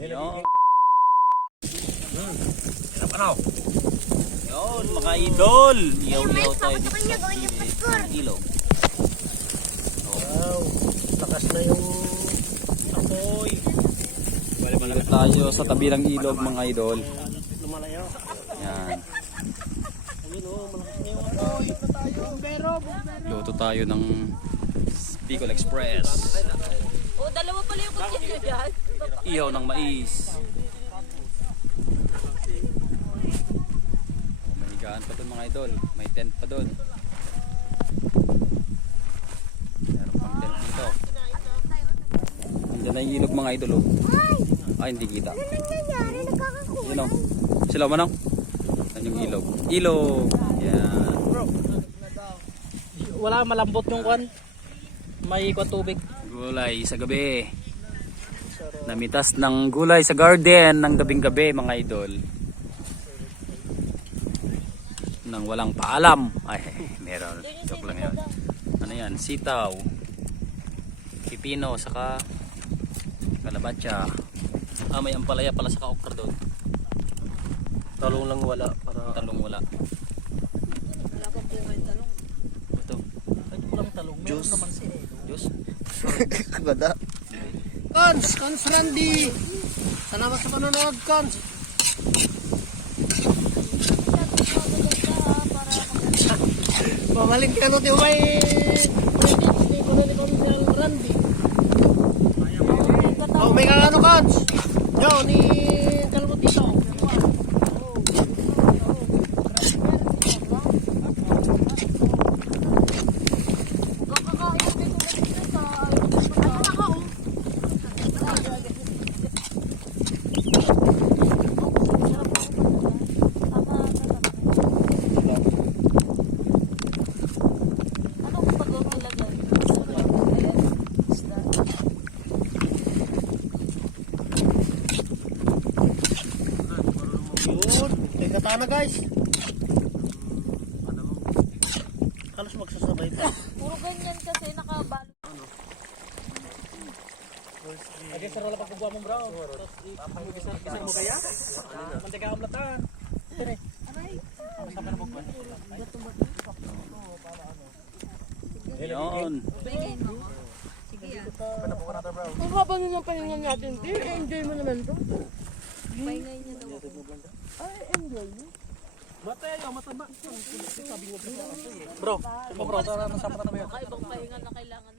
Yun. Yan pa raw. Yun, mga idol. Yaw-yaw tayo dito sa gilid ilog. Wow, lakas na yung apoy. Dito tayo sa tabi ng ilog mga idol. Lumalayo. Yan. Oh, Luto tayo ng Bicol Express. O, dalawa pala yung kutsilyo dyan. Ihaw ng mais. Oh, may higaan pa doon mga idol. May tent pa doon. Meron pang tent dito. Nandiyan na yung ilog mga idol. Oh. Ay, hindi kita. Ano nangyayari? Nagkakakulay. Yun o. Sila manang. Yan yung ilog. Ilog. Yan. Wala malambot yung kwan. May kwan tubig. Gulay sa gabi. Namitas ng gulay sa garden ng gabing gabi mga idol. Nang walang paalam. Ay, meron. Joke lang yun. Ano yan? Sitaw. Pipino, saka kalabatsa. Ah, may ampalaya pala sa okra doon. Talong lang wala para Talong wala. Wala pang bunga yung talong. Ito. Ay, walang talong. Meron naman si Elo. Diyos. Bada. Cons! Cons Randy! Salamat sa panonood, Cons! Pabalik ka no, di ba Cons Randy. Oh, may kakano, Cons! Yo, ni... Yun. May katana, guys. Halos magsasabay pa. Puro ganyan kasi nakabalo. Lagi sa rola pagkukuha mo, bro. Gisar mo kaya? Mantika ang latan. Tire. Masama na magkuhan. Yun. Bigay mo ko. Sige yan. Ang haba na ng pahinga natin. Enjoy mo naman to. Pahingay niya mo. Matay, oh, mataba. Sabi mo bro. Bro, bro, tara, na tayo. Baka ibang pahinga na kailangan